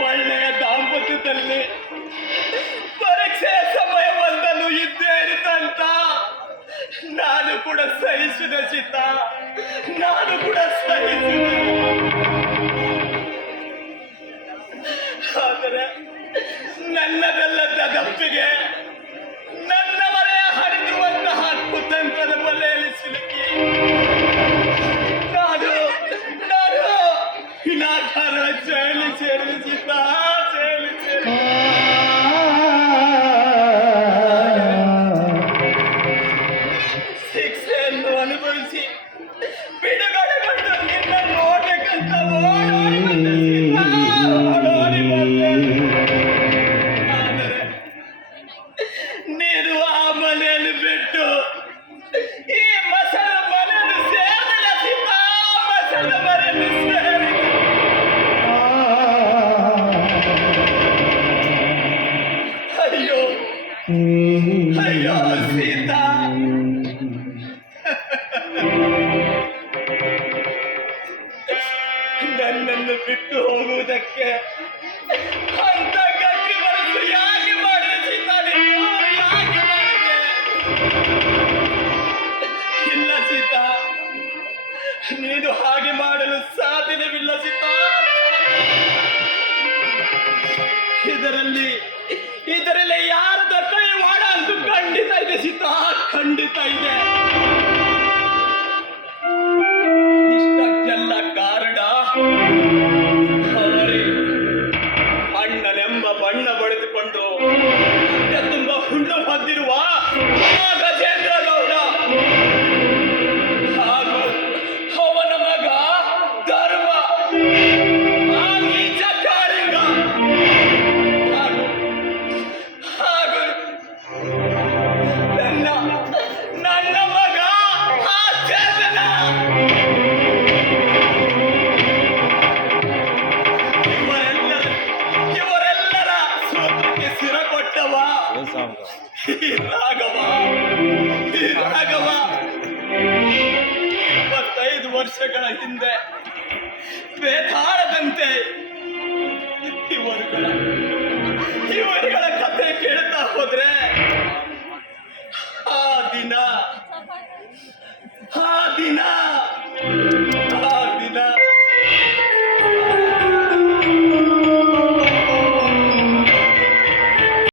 ಒಳ್ಳೆಯ ದಾಂಪತ್ಯದಲ್ಲಿ ಪರೀಕ್ಷೆಯ ಸಮಯ ಬಂದಲು ಇದ್ದೇ ಇರುತ್ತಂತ ನಾನು ಕೂಡ ಸಹಿಸಿದೆ ಚಿತ್ತ, ನಾನು ಕೂಡ ಸಹಿಸಿದೆ. ಆದರೆ ನನ್ನದೆಲ್ಲದ ದಪ್ಪಿಗೆ ನನ್ನವರೇ ಹರಿದಿರುವಂತಹ ಕುತಂತ್ರದ ಬಲೆಯಲ್ಲಿ ಸಿಲುಕಿ ನಾನು ವಿನಾಕಾರಣ ಜೈಲಿ ಸೇರಿಸಿದ್ದ ಶಿಕ್ಷೆಯನ್ನು ಅನುಭವಿಸಿ ಬಿಡುಗಡೆಗೊಂಡು ನಿನ್ನ ನೋಡಬೇಕಂತ ಓಡೋಡಿ ಬಂದೆ. ಆದರೆ ನೀನು ಆ ಮನೆಯನ್ನು ಬಿಟ್ಟು ಈ ಮಸಳ ಮನೆಯನ್ನು ಸೇರಿಲ್ಲ ಸೀತಾ, ಮಸಳ ಮನೆಯನ್ನು ಸೇರಿಲ್ಲ. ಅಯ್ಯೋ ಅಯ್ಯೋ ಸೀತಾ, ನನ್ನನ್ನು ಬಿಟ್ಟು ಹೋಗುವುದಕ್ಕೆ ಅಂತ ಗಟ್ಟಿ ಮನಸ್ಸು ಯಾಕೆ ಮಾಡಿದೆ ಸೀತಾ? ಯಾಕೆ ಮಾಡಿದೆ? ಇಲ್ಲ ಸೀತಾ, ನೀನು ಹಾಗೆ ಮಾಡಲು ಸಾಧ್ಯವಿಲ್ಲ ಸೀತಾ. ಇದರಲ್ಲಿ ಯಾರದ ಕೈ ಮಾಡ ಅಂತೂ ಖಂಡಿತ ಇದೆ ಸೀತಾ, ಖಂಡಿತ ಇದೆ. ಇಷ್ಟಕ್ಕೆಲ್ಲ ಕಾರಣ ಅವರೇ. ಅಣ್ಣನೆಂಬ ಬಣ್ಣ ಬಳಿದುಕೊಂಡು ತುಂಬ ಹುಣ್ಣು ಹೊಂದಿರುವ ಗಜೇಂದ್ರ ಗೌಡ ಹಾಗೂ ಅವನ ಮಗ ಧರ್ಮ, ಆ ನೀಚ ಕಾಳಿಂಗ ಹಾಗೂ ನನ್ನ ಮಗ ಆ ಚೇತನ. ಇವರೆಲ್ಲರ ಸೂತ್ರಕ್ಕೆ ಸಿರ ಕೊಟ್ಟವ ರಾಘವ. 25 ವರ್ಷಗಳ ಹಿಂದೆ ಬೇತಾಳದಂತೆ ಇವರುಗಳ ಕಥೆ ಕೇಳ್ತಾ ಹೋದ್ರೆ ಆ ದಿನ